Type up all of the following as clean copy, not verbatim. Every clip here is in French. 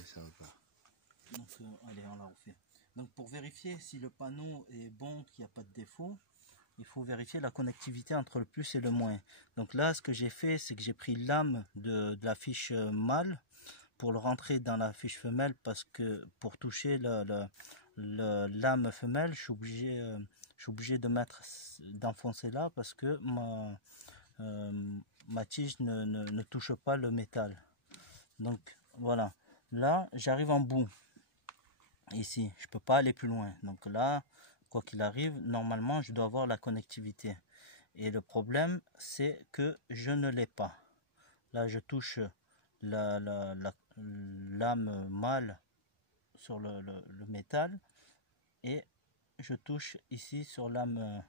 Ouais, ça va pas. Donc allez, on la refait. Donc pour vérifier si le panneau est bon, qu'il n'y a pas de défaut, il faut vérifier la connectivité entre le plus et le moins. Donc là, ce que j'ai fait, c'est que j'ai pris l'âme de la fiche mâle pour le rentrer dans la fiche femelle, parce que pour toucher l'âme femelle, je suis obligé d'enfoncer là, parce que ma tige ne touche pas le métal. Donc voilà, là j'arrive en bout. Ici, je peux pas aller plus loin. Donc là, quoi qu'il arrive, normalement, je dois avoir la connectivité. Et le problème, c'est que je ne l'ai pas. Là, je touche l'âme mâle sur le métal et je touche ici sur l'âme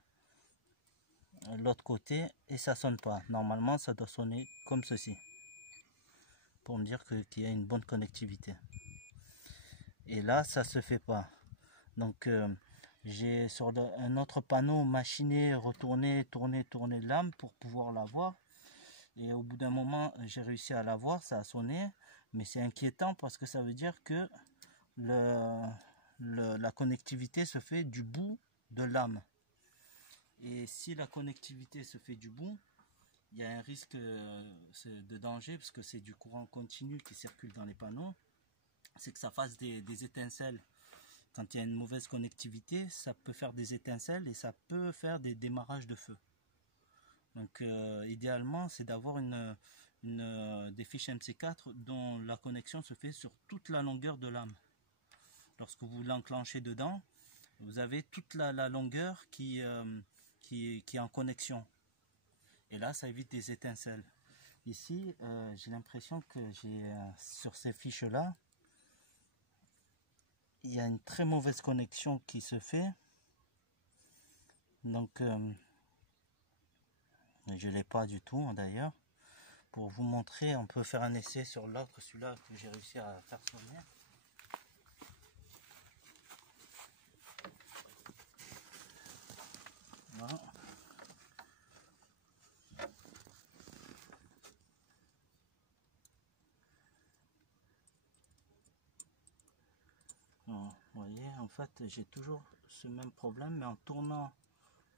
l'autre côté et ça sonne pas. Normalement, ça doit sonner comme ceci pour me dire qu'il y a une bonne connectivité. Et là, ça se fait pas. Donc j'ai sur un autre panneau machiné, retourné, tourné l'âme pour pouvoir la voir. Et au bout d'un moment, j'ai réussi à la voir, ça a sonné. Mais c'est inquiétant parce que ça veut dire que la connectivité se fait du bout de l'âme. Et si la connectivité se fait du bout, il y a un risque de danger parce que c'est du courant continu qui circule dans les panneaux. C'est que ça fasse des étincelles. Quand il y a une mauvaise connectivité, ça peut faire des étincelles et ça peut faire des démarrages de feu. Donc idéalement, c'est d'avoir des fiches MC4 dont la connexion se fait sur toute la longueur de l'âme. Lorsque vous l'enclenchez dedans, vous avez toute la longueur qui est en connexion. Et là, ça évite des étincelles. Ici, j'ai l'impression que sur ces fiches-là, il y a une très mauvaise connexion qui se fait. Donc, je ne l'ai pas du tout d'ailleurs. Pour vous montrer, on peut faire un essai sur l'autre, celui-là que j'ai réussi à faire sonner. Voilà. Vous voyez, en fait, j'ai toujours ce même problème, mais en tournant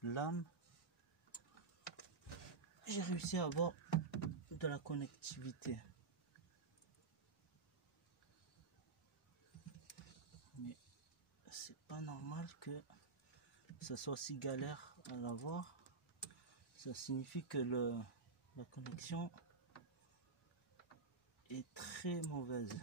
l'âme, j'ai réussi à avoir de la connectivité. Mais c'est pas normal que ça soit si galère à l'avoir. Ça signifie que la connexion est très mauvaise.